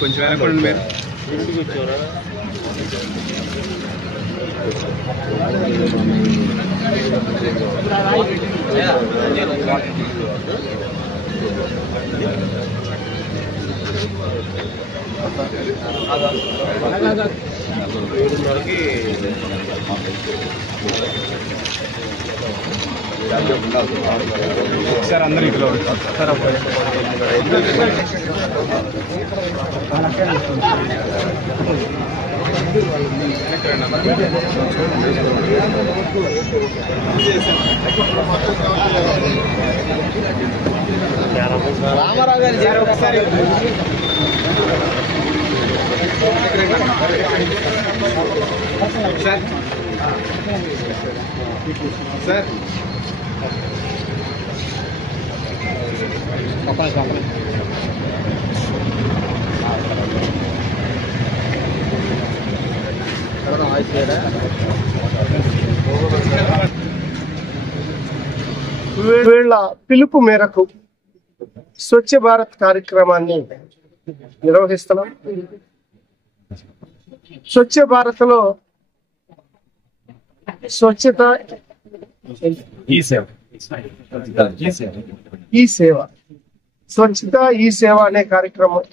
కొంచెం వెనకండి మీరు సార్ అందరూ ఇట్లా సార్ రామారావు గారు ఒకసారి సార్ వీళ్ళ పిలుపు మేరకు స్వచ్ఛ భారత్ కార్యక్రమాన్ని నిర్వహిస్తున్నాం. స్వచ్ఛ భారత్ లో స్వచ్ఛత ఈ సేవ స్వచ్ఛత ఈ సేవ అనే కార్యక్రమం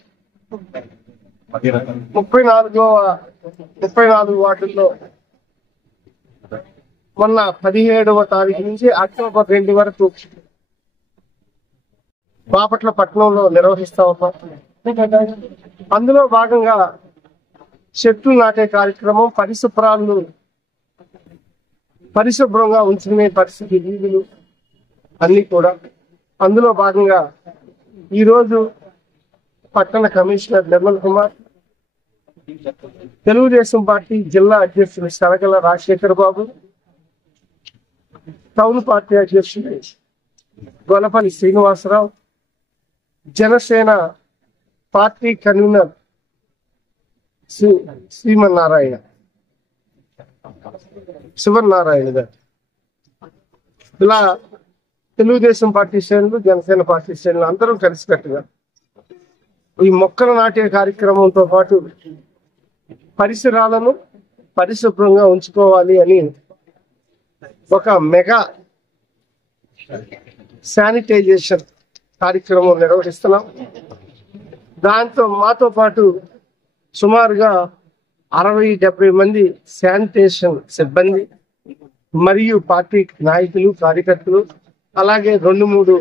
34 వార్డుల్లో మొన్న 17వ తారీఖు నుంచి అక్టోబర్ 2 వరకు బాపట్ల పట్టణంలో నిర్వహిస్తా ఉన్నాం. అందులో భాగంగా చెట్లు నాటే కార్యక్రమం, పరిశుభ్రంగా ఉంచుకునే పరిస్థితి, వీధులు అన్ని కూడా అందులో భాగంగా ఈరోజు పట్టణ కమిషనర్ నిర్మల్ కుమార్, తెలుగుదేశం పార్టీ జిల్లా అధ్యక్షులు సరగల రాజశేఖర్ బాబు, టౌన్ పార్టీ అధ్యక్షులు గొలపల్లి శ్రీనివాసరావు, జనసేన పార్టీ కన్వీనర్ శివనారాయణ గారు, ఇలా తెలుగుదేశం పార్టీ శ్రేణులు, జనసేన పార్టీ శ్రేణులు అందరూ కలిసికట్టుగా ఈ మొక్కలు నాటే కార్యక్రమంతో పాటు పరిసరాలను పరిశుభ్రంగా ఉంచుకోవాలి అని ఒక మెగా శానిటైజేషన్ కార్యక్రమం నిర్వహిస్తున్నాం. దాంతో మాతో పాటు సుమారుగా 60-70 మంది శానిటేషన్ సిబ్బంది మరియు పార్టీ నాయకులు, కార్యకర్తలు, అలాగే 2-3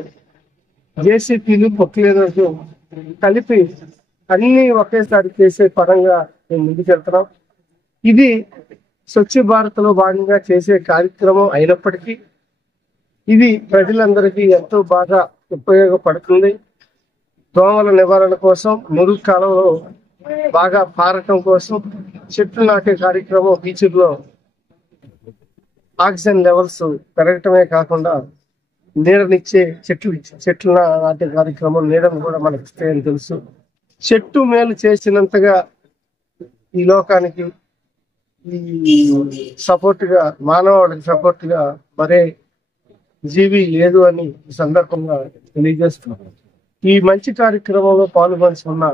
జేసీపీలు, పొక్లేనర్లు కలిపి అన్ని ఒకేసారి చేసే పరంగా మేము ముందుకెళ్తున్నాం. ఇది స్వచ్ఛ భారత్ లో భాగంగా చేసే కార్యక్రమం అయినప్పటికీ ఇది ప్రజలందరికీ ఎంతో బాగా ఉపయోగపడుతుంది. దోమల నివారణ కోసం, మురుగు కాలంలో బాగా పారటం కోసం చెట్లు నాటే కార్యక్రమం బీచ్లో ఆక్సిజన్ లెవెల్స్ పెరగటమే కాకుండా నీడనిచ్చే చెట్లు నాటే కార్యక్రమం నీడను కూడా మనకి ఇస్తాయని తెలుసు. చెట్టు మేలు చేసినంతగా ఈ లోకానికి ఈ సపోర్ట్ గా, మానవాళికి సపోర్ట్ గా మరే జీవి లేదు అని ఈ సందర్భంగా తెలియజేస్తున్నాను. ఈ మంచి కార్యక్రమంలో పాల్గొన్న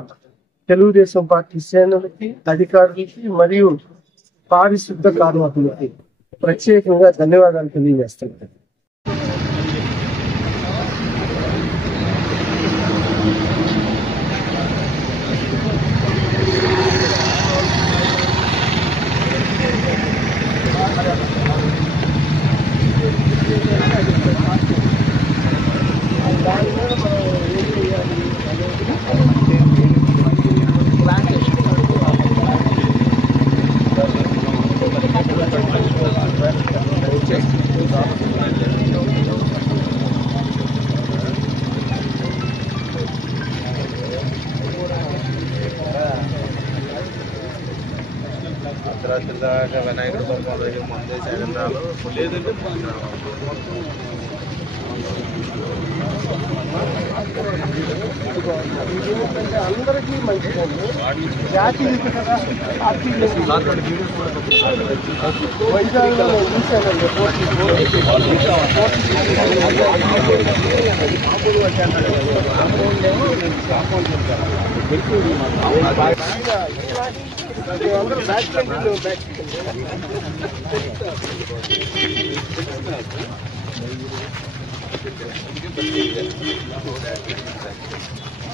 తెలుగుదేశం పార్టీ శ్రేణులకి, అధికారులకి మరియు పారిశుద్ధ కార్మికులకి ప్రత్యేకంగా ధన్యవాదాలు తెలియజేస్తున్నాను. వినాయకుడు బొమ్మలు ముందే చంద్రాలు లేదంటే అందరికీ మంచిదండి. జాతి కదా వైజాగ్లో చూశానండి.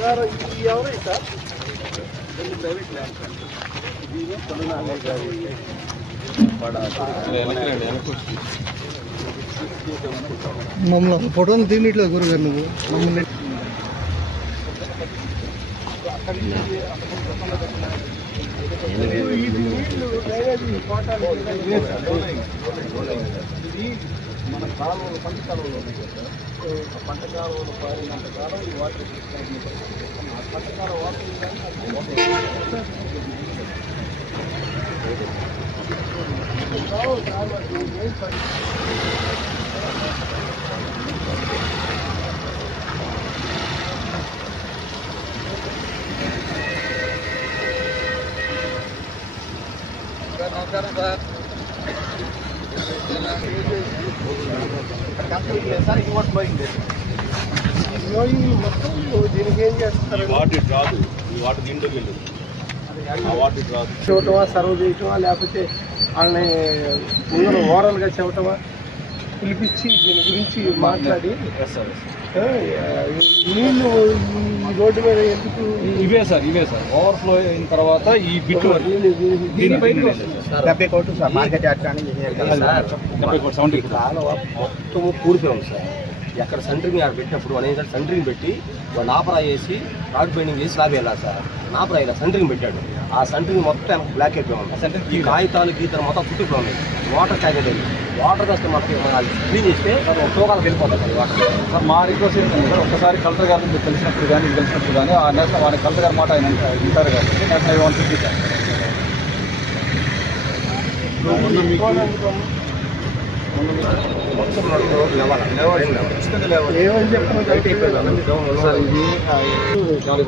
సార్ ఎవరు సార్? ప్రైవేట్ ల్యాండ్ మమ్మల్ని ఫోటోలు తీయట్లేదు గురుగారు. నువ్వు మమ్మల్ని మన కాలువలు, పంట కాలువలు పంట కాలువలు పారినంత కాలం ఈ వాటర్ పంట కాలువ వాటర్ నమస్కారం సార్. మొత్తం దీనికి ఏం చేస్తారు? చూడటమా, సర్వ్ చేయటమా, లేకపోతే వాళ్ళని ముందర ఓరల్గా చెప్పటమా, పిలిపించి దీని గురించి మాట్లాడి నీళ్లు ఈ రోడ్డు మీద ఎందుకు ఇవే సార్ ఓవర్ఫ్లో అయిన తర్వాత ఈ బిట్ దీనిపై 70 కోట్లు సార్. మార్కెట్ యాడ్ కానీ 70 కోట్లు 70 కాలువ మొత్తము పూడిపోయి ఉంది సార్. ఎక్కడ సెంటరింగ్ పెట్టినప్పుడు అనేది సెంటరింగ్ పెట్టి నాపరా వేసి రాడ్ బైండింగ్ చేసి స్లాబ్ వెళ్ళాలి సార్. నాపరా ఇలా సెంటరింగ్ పెట్టాడు. ఆ సెంటరింగ్ మొత్తం బ్లాక్ అయిపోయి ఉంది. ఈ కాగితాలు గీతలు మొత్తం చుట్టుకుపోయి ఉంది. వాటర్ ట్యాంక్ వెళ్ళి వాటర్ వస్తే మనకి క్లీన్ చేస్తే తోకాలకు వెళ్ళిపోతుంది వాటర్. సార్ మా రిక్వెస్ట్ ఏంటంటే ఒక్కసారి కలెక్టర్ గారు మీకు తెలిసినప్పుడు కానీ మీకు తెలిసినప్పుడు కానీ ఆ నేషనల్ వారి కలెక్టర్ గారి మాట ఆయన వింటారు కాబట్టి నేషనల్ 150 సార్.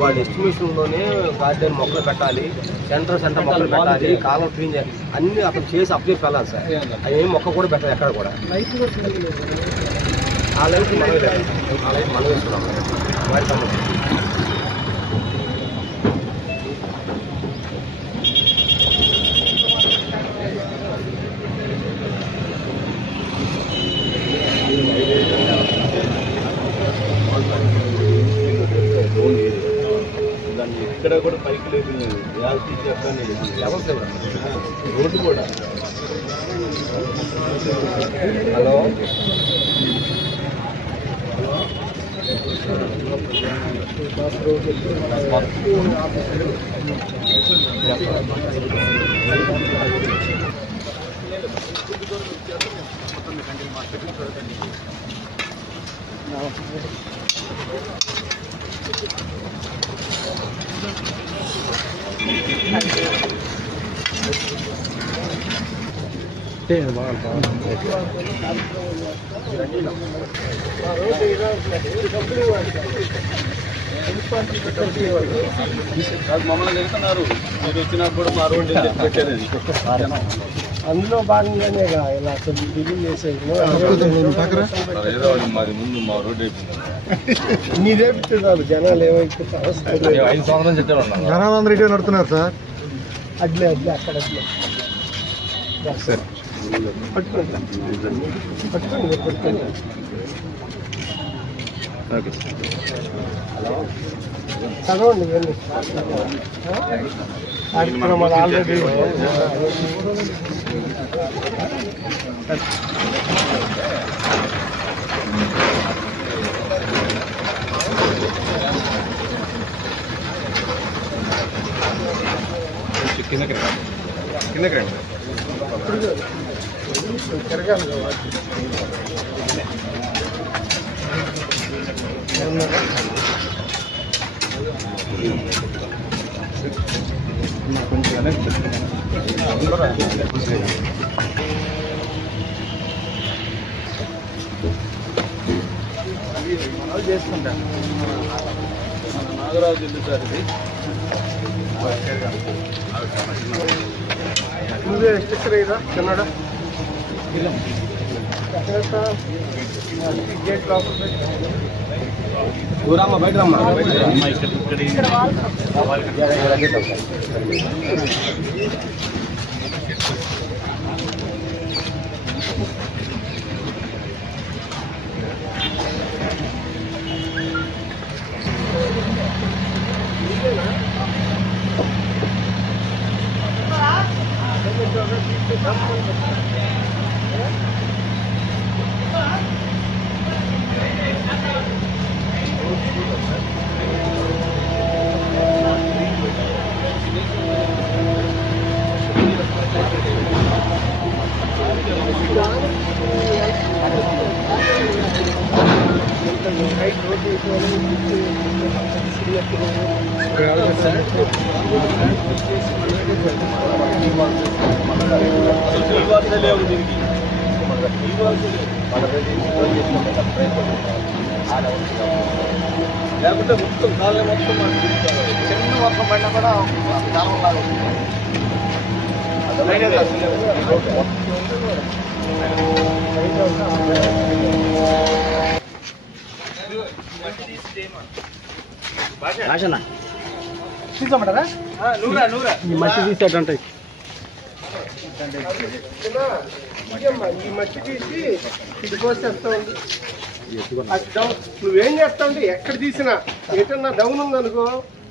వాళ్ళ ఎస్టిమేషన్ లోనే గార్డెన్ మొక్కలు పెట్టాలి, సెంటర్ మొక్కలు పెట్టాలి, కాలం క్లీన్ చేయాలి, అన్ని అక్కడ చేసి అప్డేట్ వెళ్ళాలి సార్. అవి ఏం మొక్క కూడా పెట్టాలి ఎక్కడ కూడా. ఆ లైఫ్ మనం వేస్తున్నాం వారి సమస్య. రోడ్డు కూడా హలో మమ్మల్ని వెళ్తున్నారు మీరు వచ్చినా కూడా మా రోడ్డు పెట్టేది అందులో భాగంగానే ఇలా కొంచెం దిగులు చేసేది మరి ముందు మా రోడ్డు మీరేపితే చాలు జనాలు ఏమైపోతారు 5 సంవత్సరాలు చెప్పారు జనాలందరూ ఇటే నడుతున్నారు సార్. అడ్లే అక్కడ అట్లే పట్టుకోండి చదవండి వెళ్ళి కార్యక్రమాలు ఆల్రెడీ కిందకి రండి తిరగాలి చేసుకుంటా నాగరాజు ఇల్లు సార్ ఇది నువ్వే స్టిక్కర్ అయ్యరా చిన్నడా గేట్ లోపల దూరమ్మ బయట రమ్మా లేకుంటే మొత్తం కాలే మొత్తం చిన్న వర్షం పడినా కూడా కాలం లాగా తీసుకోమంటారా ఈ మట్టి తీసేటంటే ఈ మట్టి తీసి ఇది కోసేస్తా ఉంది. అది డౌన్ నువ్వేం చేస్తావు అంటే ఎక్కడ తీసినా ఎటన్నా డౌన్ ఉందనుకో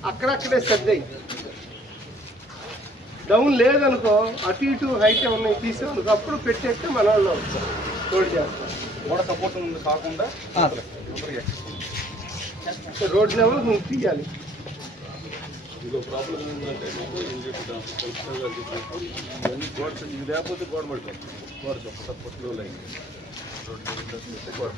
అక్కడక్కడే సర్దాయి, డౌన్ లేదనుకో అటు ఇటు హైట్ ఉన్నాయి తీసేందుకు అప్పుడు పెట్టేస్తే మన వాళ్ళు రోడ్ చేస్తాం. కూడా సపోర్ట్ కాకుండా రోడ్ లెవెల్ నువ్వు తీయాలి. ఇంకో ప్రాబ్లం ఏంటంటే ఇది లేకపోతే గోడ పడుతుంది. గోడ సపోర్ట్ లో లైన్ రోడ్ గోడ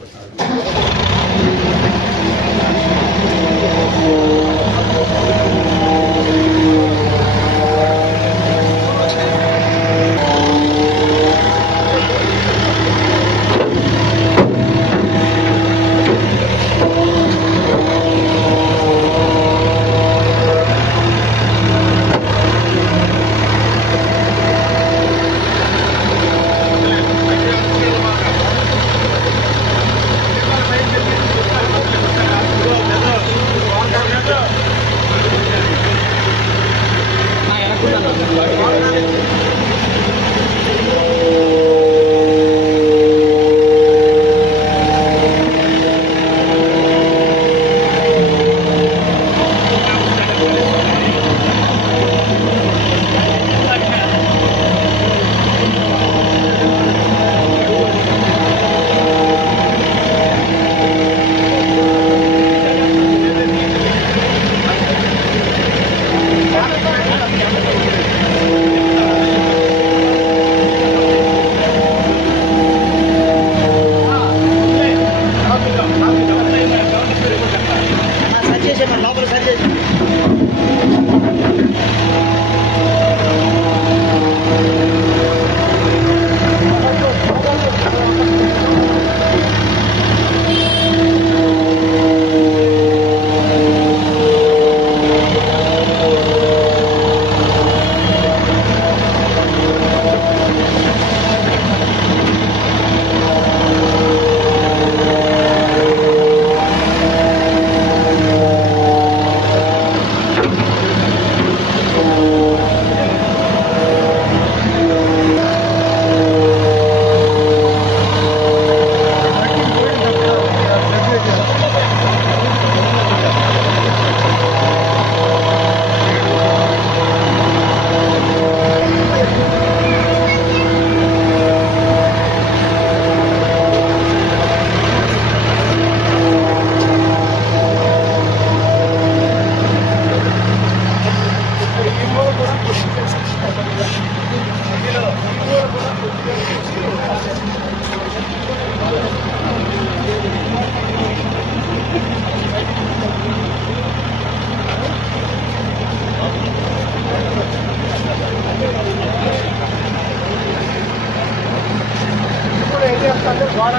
చేస్తాను గోడ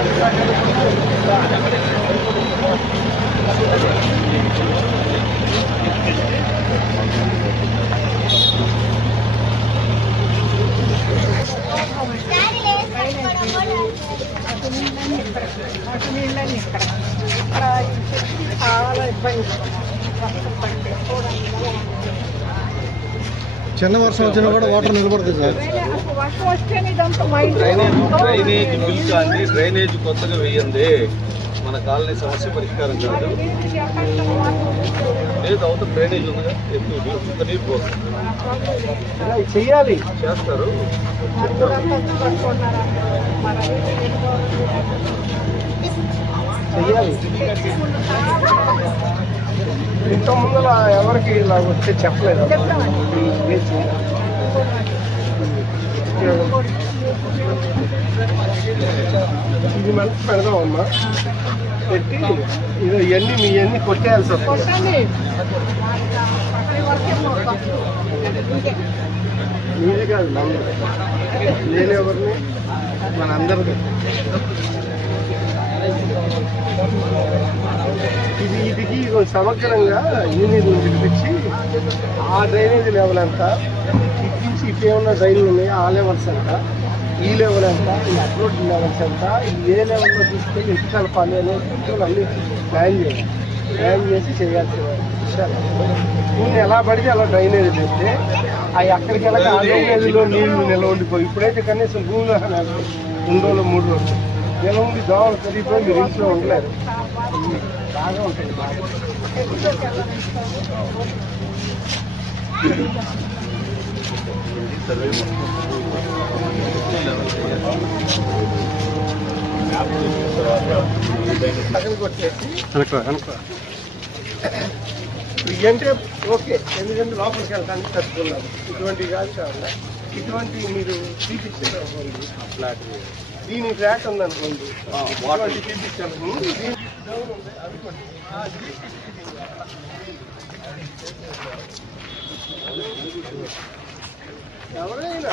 చాలా ఇబ్బంది. చిన్న వర్షం వచ్చినా కూడా వాటర్ నిలబడుతుంది సార్. వర్షం వస్తేనే ఇదంతా మా డ్రైనేజ్ బిల్ కానీ డ్రైనేజ్ కొత్తగా వేయండి, మన కాలనీ సమస్య పరిష్కారం కాదు. లేదు అవతల డ్రైనేజ్ ఉందిగా, ఎక్కువ నీరు పోతుంది, చెయ్యాలి చేస్తారు. చెయ్యాలి. ఇంత ముందర ఎవరికి ఇలా వస్తే చెప్పలేదు. ఇది మనకి పెడదామమ్మా, పెట్టి ఇది ఇవన్నీ మీ అన్నీ కొట్టేయాల్సి వస్తుంది. మీదే కాదు నేనెవరిని మన అందరికీ ఇదికి సమగ్రంగా యూనియన్ పిలిపించి ఆ డ్రైనేజ్ లెవెల్ అంతా ఇప్పించి ఇటు ఏమన్నా డ్రైన్లు ఉన్నాయి ఆ లెవెల్స్ అంతా, ఈ లెవెల్ అంతా, ఈ అప్రోడ్ లెవెల్స్ అంతా, ఏ లెవెల్లో తీసుకెళ్ళి ఎటు కలపాలి అనేది అన్ని ప్లాన్ చేసి చేయాల్సిన విషయాలు. భూమిని ఎలా పడితే అలా డ్రైనేజ్ పెడితే అవి అక్కడికి వెళ్ళక ఆ డ్రైనేజ్లో నీళ్లు నిల్వ ఉండిపోయి, ఇప్పుడైతే కనీసం భూమిలో 2 రోజులు 3 రోజులు నిల్వ ఉండి దోమలు పెరిగిపోయి మీరు ఇంట్లో ఉండలేరు. బాగా ఉంటుంది. పక్కన కొట్టేసి ఇదంటే ఓకే, ఎందుకంటే లోపలికి వెళ్ళడానికి తట్టుకున్నారు. ఇటువంటి కాదు కావాలి, ఇటువంటి మీరు చూపించారు ఫ్లాట్, దీని ఫ్లాట్ ఉందనుకోండి, ఇటువంటి చూపించాను. ఎవరైనా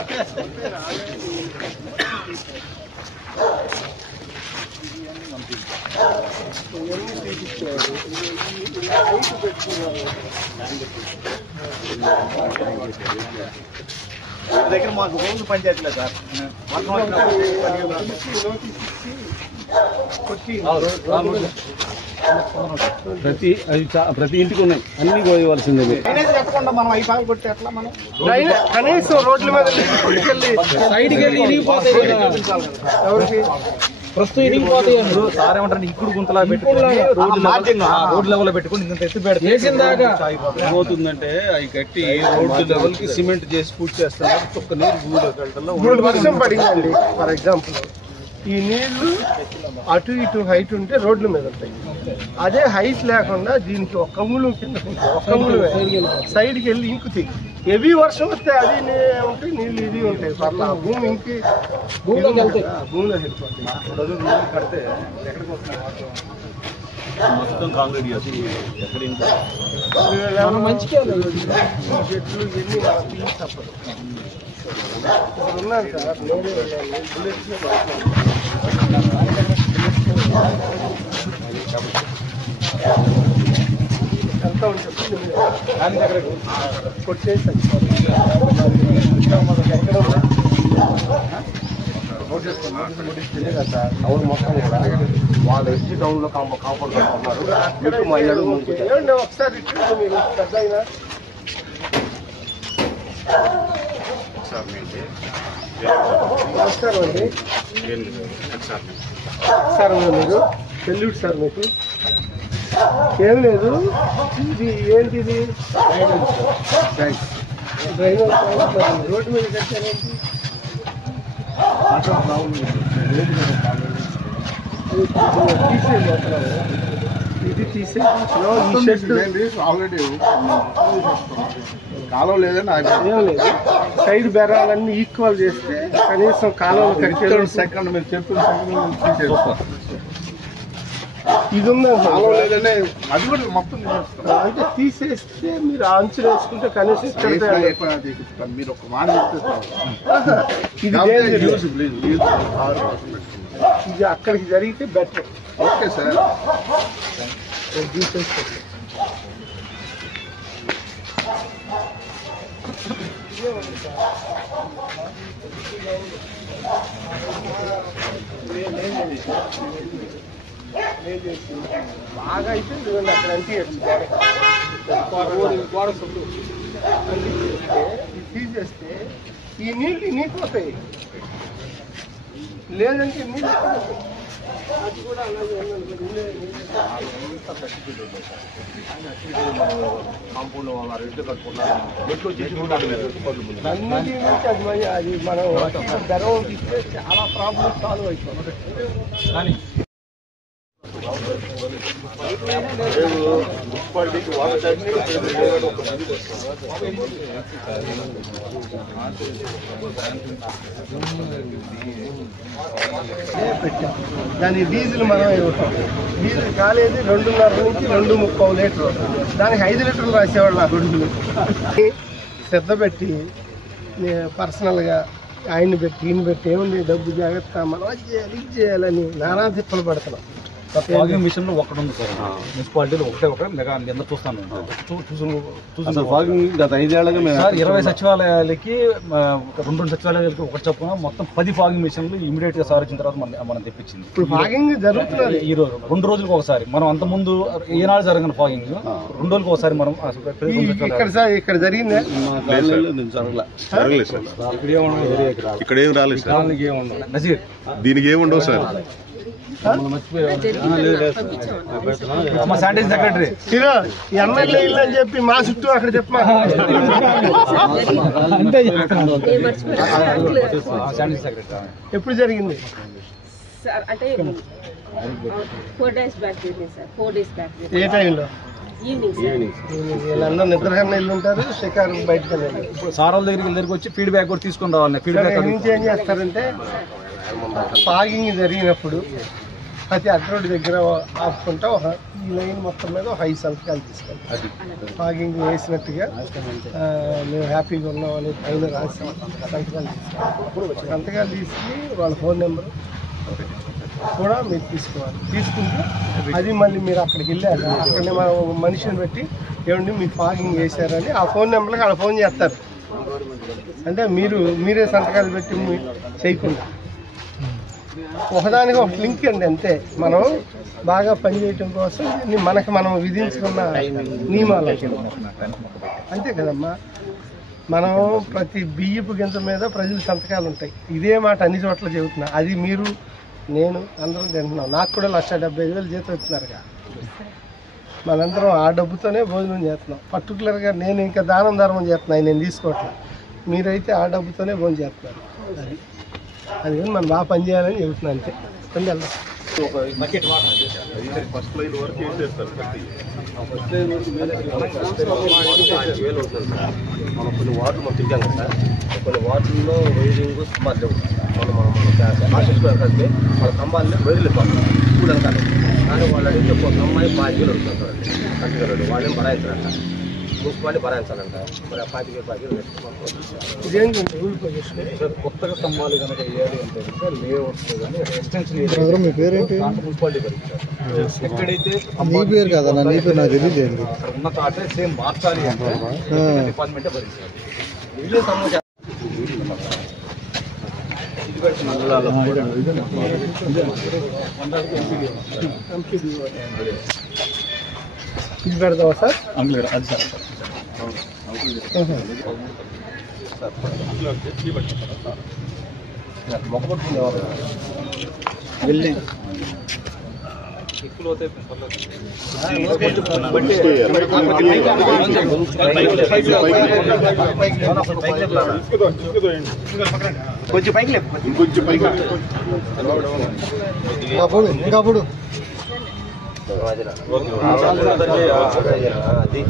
ఇవన్నీ తీపిచ్చారు, హైట్ పెట్టుకున్నారు. దగ్గర మాకు రోజు పనిచేయట్లేదు సార్. ప్రతి ఇంటికి ఉన్నాయి, అన్ని పోయవలసిందే. కట్టకుండా మనం అవి పాలు కొట్టి ఎట్లా మనం కనీసం రోడ్ల మీద సైడ్కి వెళ్ళి ఇరిగిపోతాయి. ఎవరికి ప్రస్తుతం ఇరిగిపోతాయి. సార్ ఏమంటారు, ఇప్పుడు గుంతలా పెట్టుకుని రోడ్ లెవెల్ లో పెట్టుకుని ఇంత ఎత్తి పెడితే ఏమవుతుందంటే అవి కట్టి రోడ్డు లెవెల్ కి సిమెంట్ చేసి పూర్తి చేస్తున్నారు. ఒక్క నీరు భూమిలోకి వెళ్ళడంలో 3 వర్షం పడిందండి ఫర్ ఎగ్జాంపుల్, ఈ నీళ్లు అటు ఇటు హైట్ ఉంటే రోడ్ల మీద ఉంటాయి. అదే హైట్ లేకుండా దీనికి ఒక అంగుళం కింద ఒక అంగుళం సైడ్కి వెళ్ళి ఇంకుతాయి. హెవీ వర్షం వస్తే అది ఉంటాయి, నీళ్ళు ఇది ఉంటాయి. పర్లా భూమి ఇంకి భూమిలోకి వెళ్తాయి, భూమిలో వెళ్ళిపోతాయి. కడితే ఎక్కడికి వస్తున్నాయి మొత్తం కాంక్రీట్ చేసి ఎక్కడ మంచిగా చెట్లు ఇవన్నీ మనం తీసి తప్పదు. ఇప్పుడు ఉన్నాను సార్, నేనే వెళ్ళాను బుల్లెట్స్లో ఎంత ఉంటుంది కొట్టేసి అవును మొత్తం కూడా వాళ్ళు వచ్చి టౌన్లో కాంపౌండ్ కట్టుకున్నారు. ఒకసారి మీరు పెద్ద అయినా నమస్కారం అండి సార్, మీరు సెల్యూట్ సార్. మీకు ఏం లేదు, ఇది ఏంటిది డ్రైనేజ్ రోడ్డు మీద కట్టారేంటి? ఇది తీసేది ఆల్రెడీ కాలం లేదని ఏం లేదు. సైడ్ బెరాలన్నీ ఈక్వల్ చేస్తే కనీసం కాలువలు కట్టే సెకండ్ మీరు చెప్పిన సెకండ్ తీసేస్తారు. ఇది ఉందండి, లేదంటే అది కూడా మొత్తం అంటే తీసేస్తే మీరు అంచులు వేసుకుంటే కనీసం మీరు ఒక మాట చెప్తే ఇది ఇది అక్కడికి జరిగితే బెటర్. Okay sir. బాగా అయితే చూడండి అక్కడ తీసేస్తే ఈ నీళ్ళు నీటిపోతాయి, లేదంటే నీళ్ళు అది కూడా అలాగే అన్నిటి నుంచి అది మనం గర్వం తీస్తే చాలా ప్రాబ్లమ్స్ సాల్వ్ అయిపోతుంది. దాని డీజిల్ మనం ఇవ్వటం, డీజిల్ కాలేజీ 2.5 నుంచి 2.30 లీటర్లు, దానికి 5 లీటర్లు రాసేవాళ్ళు ఆ గొడుగులు. శ్రద్ధ పెట్టి పర్సనల్గా ఆయన్ని పెట్టి ఈయన పెట్టి ఏముంది డబ్బు జాగ్రత్త మనం అది చేయాలి ఇది చేయాలని నానా తిప్పలు పడుతున్నాం. ఫాగింగ్ మిషన్ లో ఒకటి ఉంది సార్, మున్సిపాలిటీలో ఒకటే మెగా అందరూ చూస్తాను. ఫాగింగ్ గత 5 ఏళ్ళగా సార్ 20 సచివాలయాలకి 2 సచివాలయాలకి ఒకటి చొప్పున మొత్తం 10 ఫాగింగ్ మిషన్లు ఇమీడియట్ గా సార్ వచ్చిన తర్వాత మనం తెప్పించింది. ఇప్పుడు ఫాగింగ్ జరుగుతున్నది ఈ రోజు 2 రోజులకు ఒకసారి. మనం అంత ముందు ఏనాడు జరిగిన ఫాగింగ్ 2 రోజులకు ఒకసారి మనం ఇక్కడ జరిగిందా? ఇక్కడ ఏం రాలేదు సార్, దీనికి ఏముండవు సార్. మా శానిటరీ సెక్రటరీ ఎమ్మెల్యే ఇల్లు అని చెప్పి మా చుట్టూ అక్కడ చెప్పమా శానిటరీ సెక్రటరీ. ఎప్పుడు జరిగింది సార్? అంటే 4 days బ్యాక్ జరిగింది సార్. 4 days back. ఏ టైంలో? ఈవినింగ్. వీళ్ళందరూ నిద్రకన్నా ఇల్లు ఉంటారు, షికారు బయటకు వెళ్ళాలి. ఇప్పుడు సార్ వాళ్ళ దగ్గరికి వచ్చి ఫీడ్బ్యాక్ కూడా తీసుకొని రావాలి. ఫీడ్బ్యాక్ నుంచి ఏం చేస్తారంటే ఫాగింగ్ జరిగినప్పుడు ప్రతి అడ్రోడ్ దగ్గర ఆపుకుంటా ఈ లైన్ మొత్తం మీద 5 సంతకాలు తీసుకోవాలి. ఫాగింగ్ వేసినట్టుగా మేము హ్యాపీగా ఉన్నామని పైన రాసి సంతకాలు తీసుకోవాలి. సంతకాలు తీసుకుని వాళ్ళ ఫోన్ నెంబర్ కూడా మీరు తీసుకోవాలి. తీసుకుంటే అది మళ్ళీ మీరు అక్కడికి వెళ్ళాక అక్కడనే మన మనిషిని పెట్టి ఏమండి మీకు ఫాగింగ్ వేశారని ఆ ఫోన్ నెంబర్కి అక్కడ ఫోన్ చేస్తారు. అంటే మీరే సంతకాలు పెట్టి చేయకుండా ఒకదానికి ఒక లింక్ అండి అంతే. మనం బాగా పనిచేయటం కోసం మనం విధించుకున్న నియమాలు అంతే కదమ్మా. మనం ప్రతి బియ్యపు గింజ మీద ప్రజల సంతకాలు ఉంటాయి. ఇదే మాట అన్ని చోట్ల చెబుతున్నా. అది మీరు నేను అందరం తింటున్నాం. నాకు కూడా 1,75,000 జీతం ఇస్తున్నారుగా. మనందరం ఆ డబ్బుతోనే భోజనం చేస్తున్నాం. పర్టికులర్గా నేను ఇంకా దానం ధర్మం చేస్తున్నాను, నేను తీసుకోవట్లేదు. మీరైతే ఆ డబ్బుతోనే భోజనం చేస్తున్నారు. అది మనం బాగా పనిచేయాలని చెబుతున్నాను అంతే. వెళ్దాం. ఫస్ట్ లైన్ వరకు ఏం చేస్తారు? మనం కొన్ని వార్డులు మనం తిరిగాం కదా సార్. కొన్ని వార్డుల్లో వైరింగ్ స్తంభాలు లేవు. మనం కలిపి మన స్తంభాలనే వైర్లు ఇవ్వాలి స్కూల్ అంతా. కానీ వాళ్ళు అడిగితే ఒక అమ్మాయి 5,000 అడుగుతారండి. కంటిగా వాళ్ళేం భరాయించారంట, మున్సిపాలిటీ భరాయించాలంట. మరి 5,000 కొత్తగా స్తంభాలు కనుక వేయాలి అంటే లేఅవుట్స్ కానీ ఎక్స్టెన్షన్ మీ పేరేంటి? మున్సిపాలిటీ భరించారు. ఎక్కడైతే పేరు కదా నా పేరు నాకు తెలియదు. ఉన్న తాటే సేమ్ మార్చాలి అంటే డిపార్ట్మెంటే భరించారు. ఇదే సమస్య. ఇది పెడతావా సార్? అది సార్ మొక్కబట్టుకునేవారు వెళ్ళి కొంచెం పైకి లేపు, ఇంకొంచెం పైకి ఇంకప్పుడు అది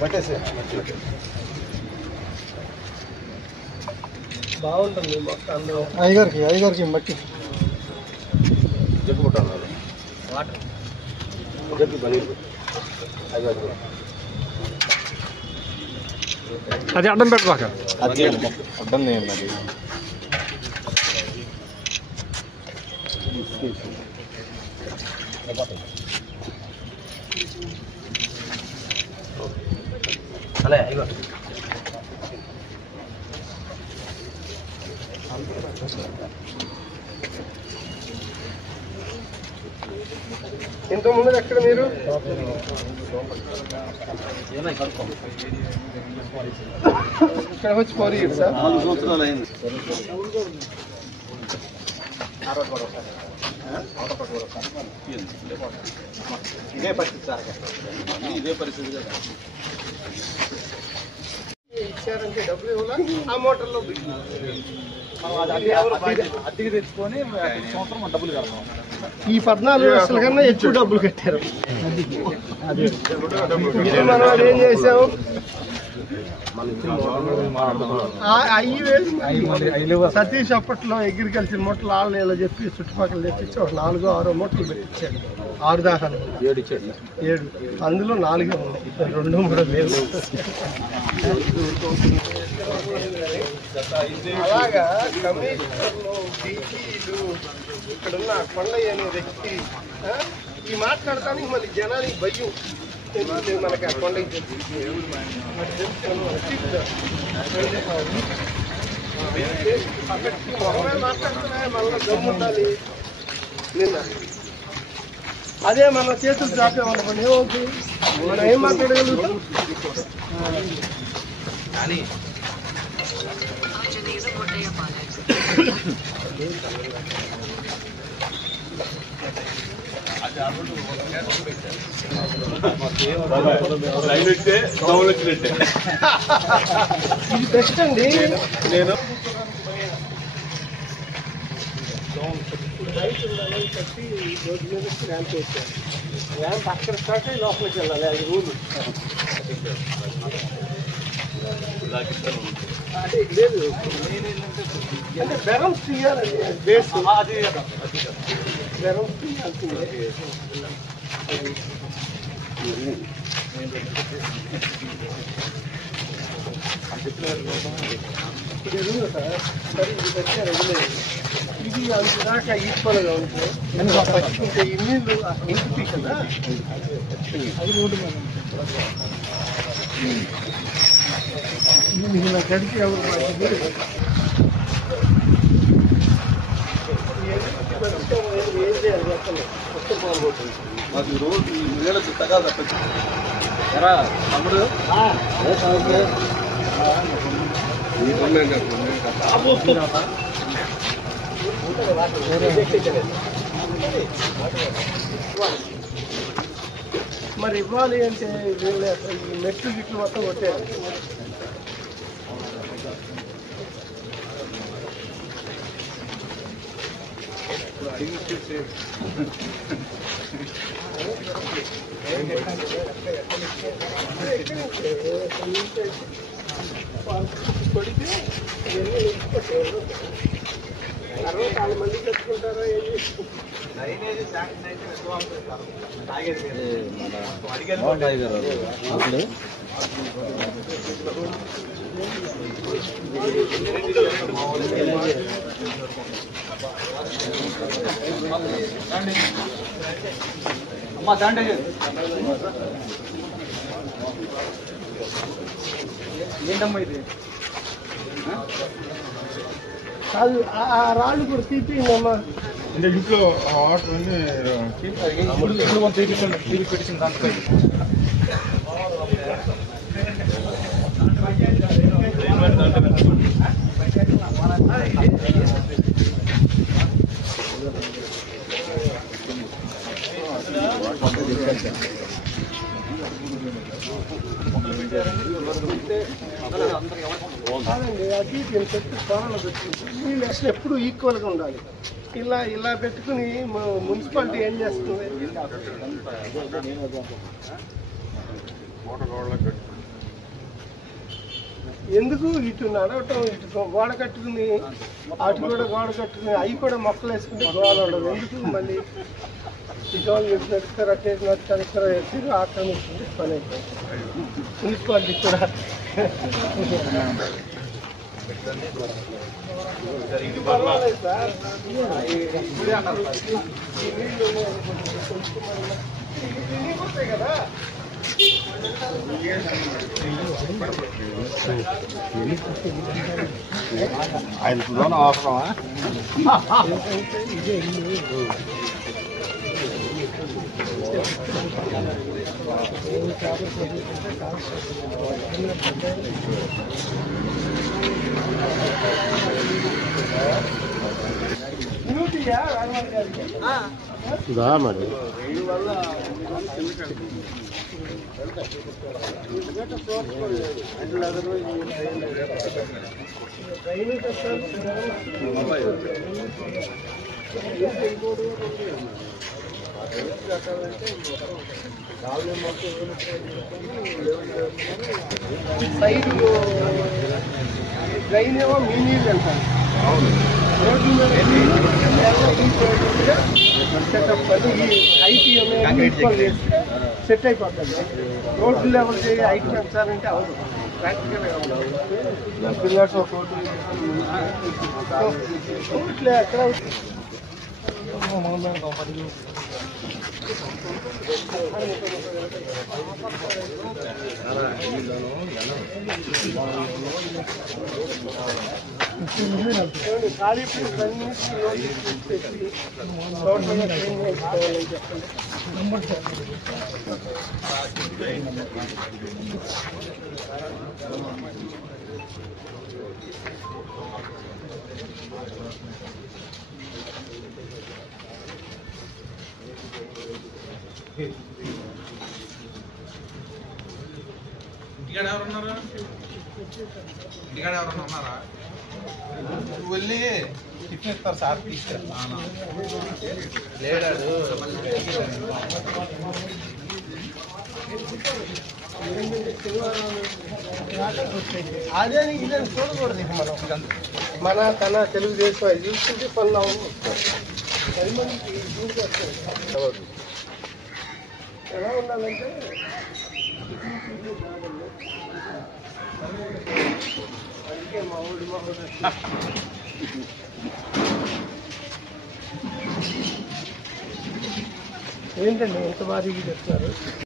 పట్టేసే బాగుంటుంది మొత్తం అందరూ. అయ్యగారికి మట్టి చెప్పుకుంటున్నారు వాటర్ చెప్పి పనీరు అది అది అడ్డం పెట్టబాక. అడ్డం లేదు అది. అలా ఇగో ఇంతకుముందు ఎక్కడ మీరు ఇక్కడ వచ్చి 4 years సార్? 4 సంవత్సరాలు అయింది. ఇదే పరిస్థితి సార్. ఇదే పరిస్థితి కదా. ఇచ్చారంటే డబ్బులు ఇవ్వాలా ఆ మోటార్లో అద్దెకి తెచ్చుకొని సంవత్సరం డబ్బులు కడతాం. ఈ 14 లక్షల కన్నా ఎక్కువ డబ్బులు కట్టారు. మనం అదేం చేసాం అయ్యి వేసి సతీష్ అప్పట్లో అగ్రికల్చర్ మూటలు వాళ్ళు ఇలా చెప్పి చుట్టుపక్కల తెప్పించి ఒక 4-6 మూటలు పెట్టించాడు. 6 దాకా 7 అందులో 4 ఉన్నాయి, 2-3 లేవు. అలాగా కమిషనర్లు డీజీలు ఇక్కడున్న కొండయ్య అనే వ్యక్తి ఈ మాట్లాడటానికి మళ్ళీ జనానికి భయం. మనకి ఆ కొండయ్య మాట్లాడుతున్నా మళ్ళీ దమ్ము ఉండాలి. నిన్న అదే మన చేతులు చాపేమనుకోండి ఏమవుతుంది, మనం ఏం మాట్లాడగలుగుతాం? ఇది బెస్ట్ అండి. నేను ర్యాంప్ అక్కడ స్టార్ట్ అయ్యి లోపలికి వెళ్ళాలి, అది రూల్. అంటే లేదు అంటే బెరం తీయాలండి, బేస్ బెరం తీయాల్సిందే. ఇప్పుడు ఎదురు సార్ సరే ఇది పెట్టారు ఎదులేదు, ఇది అంతదాకా ఈక్వల్గా ఉంటుంది. ఇంకా ఈ నీళ్ళు ఇంటి కదా అది రోడ్డు మీద మిగిలిన గడికి ఎవరు ఏం చేయాలి చెప్పండి. మొత్తం పాల్గొంటుంది మాకు రోజు ఈ నీళ్ళ చుట్టగా తప్పచ్చు. తమ్ముడు మరి ఇవ్వాలి అంటే వీళ్ళు ఈ మెట్లు గిట్లు మొత్తం కొట్టారు. కొడితే తర్వాత 4 మంది తెచ్చుకుంటారో ఏం అమ్మా దాండే ఏంటమ్మా ఇది? కాదు ఆ రాళ్ళు కూడా తీపియండమ్మా. అంటే ఇంట్లో వాటర్ అన్ని ఇప్పుడు కొంత పెట్టించింది దాంట్లో. కాదండి అది నేను చెప్పి త్వరలో పెట్టుకుంటాను. వీళ్ళు అసలు ఎప్పుడు ఈక్వల్గా ఉండాలి. ఇలా పెట్టుకుని మున్సిపాలిటీ ఏం చేస్తుంది? ఎందుకు ఇటు నడవటం, ఇటు గోడ కట్టుకుని అటు కూడా గోడ కట్టుకుని అవి కూడా మొక్కలు వేసుకుంటే గోడ ఉండదు. ఎందుకు మళ్ళీ ఇటు ఇటు నడుస్తారు, అటు నడుస్తారు, ఎత్తి ఆక్రమిస్తుంది పని అయిపోయింది. మున్సిపాలిటీ కూడా పర్వాలేదు సార్. వస్తాయి కదా. ఆయన అవసరమా? మరి సైడ్ డ్రైన్ ఏమో మీ నీళ్ళు వెళ్తాను. రోడ్డు మీద సెటప్ అని ఈ ఐటీ సెట్ అయిపోతుంది. రోడ్డు లెవెల్ చేయి ఐటీ పెంచాలంటే అవదు. ప్రాక్టికల్గా పిల్లర్స్ ఇట్లా ఎక్కడ ఖాళీ చెప్పండి. ఇంటికాడ ఎవరున్నారా? ఇంటికాడ ఎవరన్నా ఉన్నారా? నువ్వు వెళ్ళి టిఫిన్ ఇస్తారు సార్ తీసుకెళ్ళి లేడాడు. అదే ఇదే చూడకూడదు. మనం మన తన తెలుగుదేశం అది చూస్తుంటే పనులు అవ్వదు. 10 మందికి ఎలా ఉండాలంటే అందుకే మా ఊడి ఏంటండి ఎంత భారీగా చెప్తున్నారు?